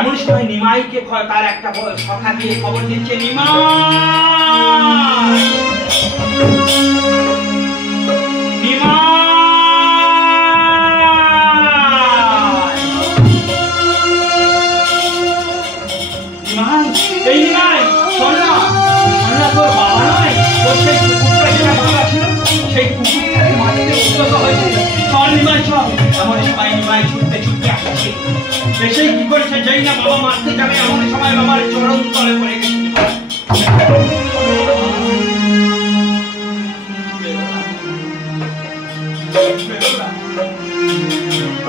এমন সময় নিমাইকে তার একটা সখা দিয়ে খবর দিচ্ছে, নিমাই তোর বাবা নয়, তোর সেই কুকুরটা যেটা ভাঙা ছিল, সেই কুকুরটাকে মারতে উদ্যত হয়েছিল। চল নিমাই চল। এমন সময় নিমাই ছুটতে ছুটতে আসছে, এসেই কি করেছে, যেই না বাবা মারতে যাবে এমন সময় বাবার চরণ তলে পড়ে গেছে।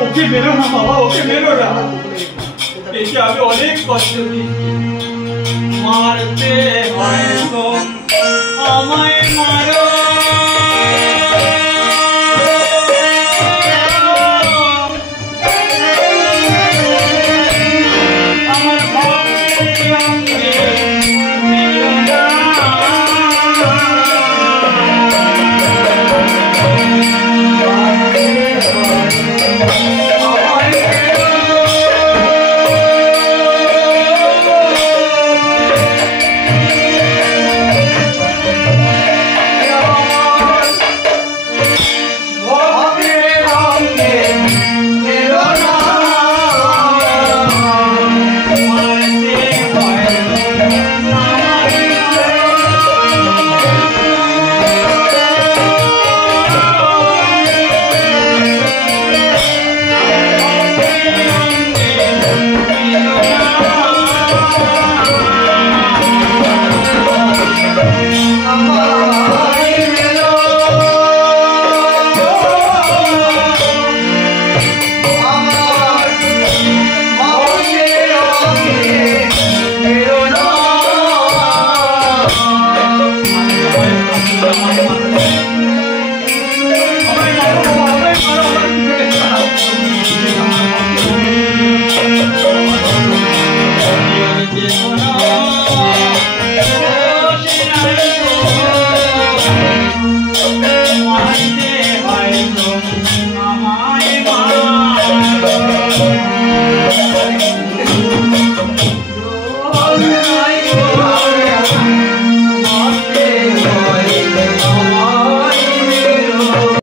ওকে বেরো না বাবা, ওকে বেরো না, একে আমি অনেক কষ্ট দিয়েছি। মারতে হয় তো আমায় মারো।